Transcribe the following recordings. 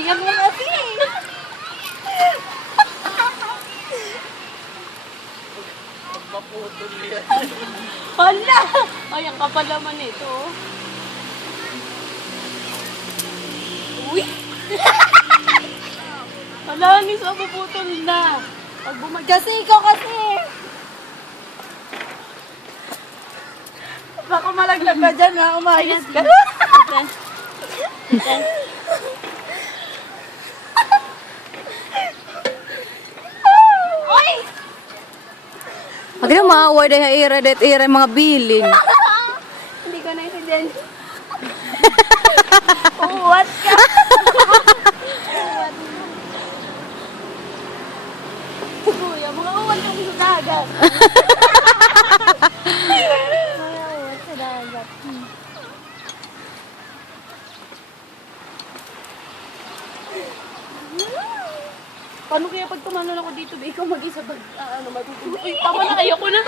Galingan mo kasi. Maputol yan. Hala! Ay, ang kapal naman ito. Uy! Hala, Nis, mapuputol na. Pag kasi ikaw kasi. Baka malaglag ka dyan ha, umayos ka. Oy! Pag na maawa dahil ira mga bilin. Hindi ko na insidyan. Uwat ka. Kuya, mga uwat kami sa dagat. Mga uwat sa dagat. Paano kaya pag tumanon ako dito, ba ikaw mag-isa ba? Matutulog? Uy, tama na, ayoko na.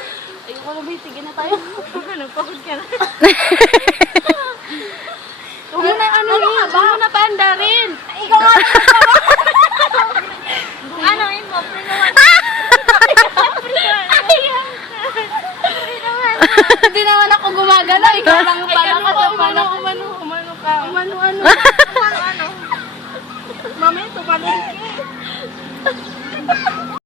Ayoko na, ba? Sige na tayo. Pagod ka na. Huwag mo na, ano na panda rin. Ikaw nga. Ano yun mo? Hindi naman ako gumagalaw. Ikaw lang pala ka sa pala. Umano ka. Umano. Mamaya, tumanon ka.